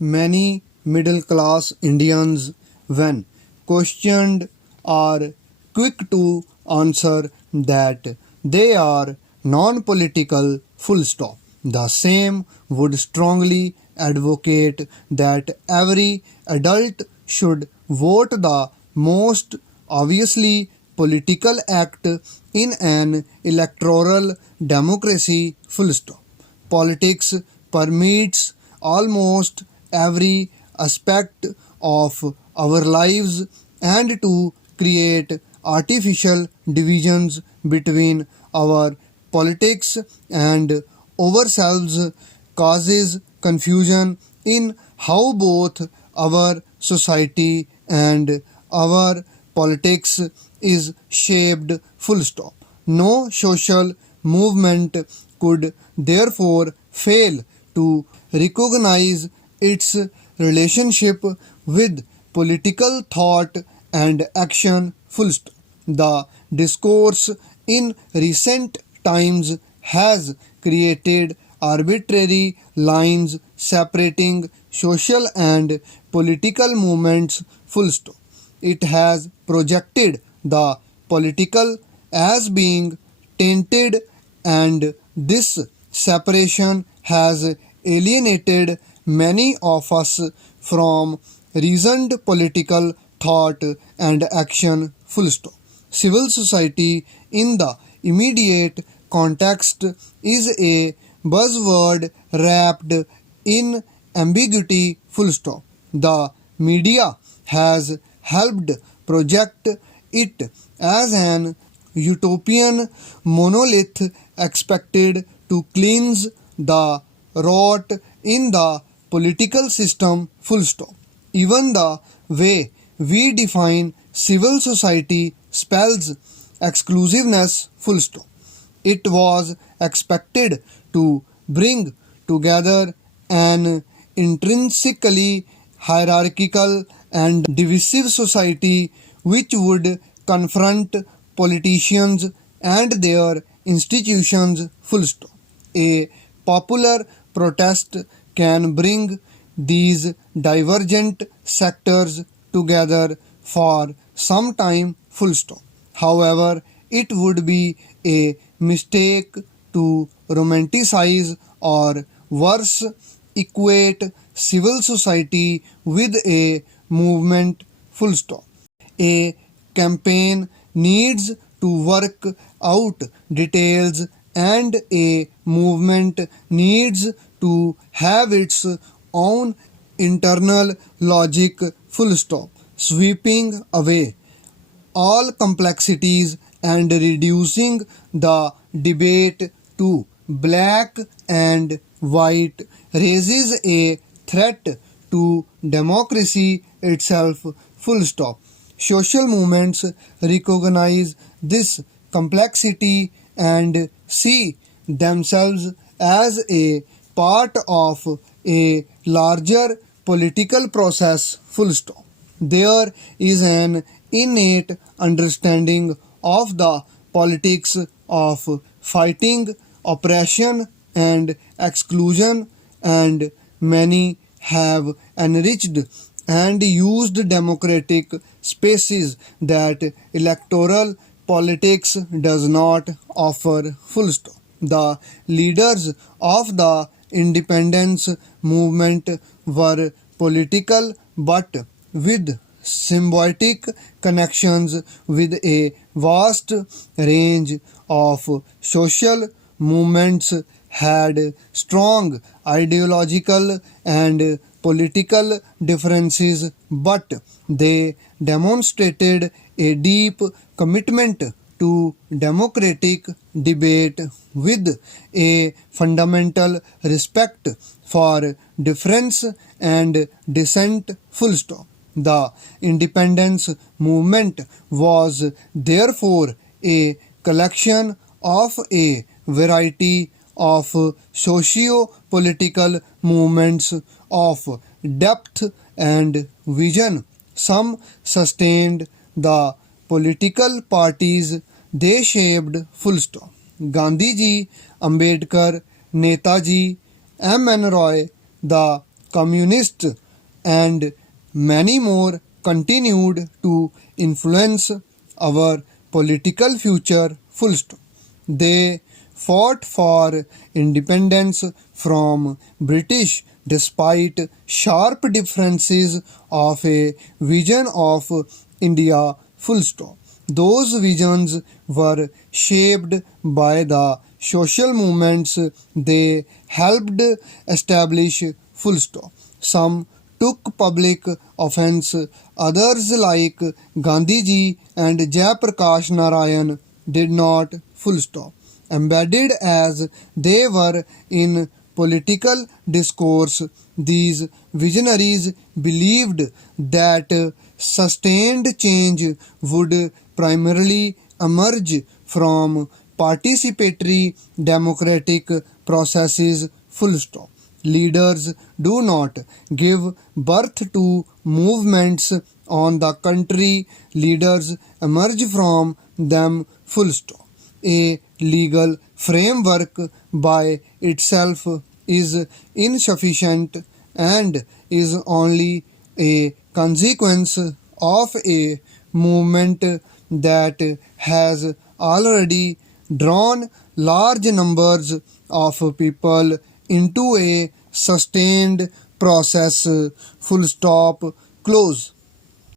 many middle class Indians, when questioned, are quick to answer that they are non political, full stop. The same would strongly advocate that every adult should vote, the most obviously political act in an electoral democracy, full stop. Politics permeates almost every aspect of our lives, and to create artificial divisions between our politics and ourselves causes confusion in how both our society and our politics is shaped, full stop. No social movement could therefore fail to recognize its relationship with political thought and action, full stop. The discourse in recent times has created arbitrary lines separating social and political movements, full stop. It has projected the political as being tainted, and this separation has alienated many of us from reasoned political thought and action, full stop. Civil society in the immediate context is a buzzword wrapped in ambiguity, full stop. The media has helped project it as an utopian monolith expected to cleanse the rot in the political system, full stop. Even the way we define civil society spells exclusiveness, full stop. It was expected to bring together an intrinsically hierarchical and divisive society which would confront politicians and their institutions, full stop. A popular protest can bring these divergent sectors together for some time, full stop. However, it would be a mistake to romanticize or worse, equate civil society with a movement, full stop. A campaign needs to work out details, and a movement needs to have its own internal logic, full stop. Sweeping away all complexities and reducing the debate to black and white raises a threat to democracy itself, full stop. Social movements recognize this complexity and see themselves as a part of a larger political process, full stop. There is an innate understanding of the politics of fighting oppression and exclusion, and many have enriched and used democratic spaces that electoral politics does not offer, full stop. The leaders of the independence movement were political but with symbiotic connections with a vast range of social movements, had strong ideological and political differences, but they demonstrated a deep commitment to democratic debate with a fundamental respect for difference and dissent, full stop. The independence movement was therefore a collection of a variety of socio-political movements of depth and vision. Some sustained the political parties they shaped, full stop. Gandhi ji, Ambedkar, Netaji, M.N. Roy, the communists, and many more continued to influence our political future. Full stop. They fought for independence from British despite sharp differences of a vision of India. Full stop. Those visions were shaped by the social movements they helped establish. Full stop. Some took public offense, others like Gandhiji and Jayaprakash Narayan did not. Full stop. Embedded as they were in political discourse, these visionaries believed that sustained change would primarily emerge from participatory democratic processes. Full stop. Leaders do not give birth to movements. On the contrary, leaders emerge from them. Full stop. A legal framework by itself is insufficient and is only a consequence of a movement that has already drawn large numbers of people into a sustained process. Full stop. Close.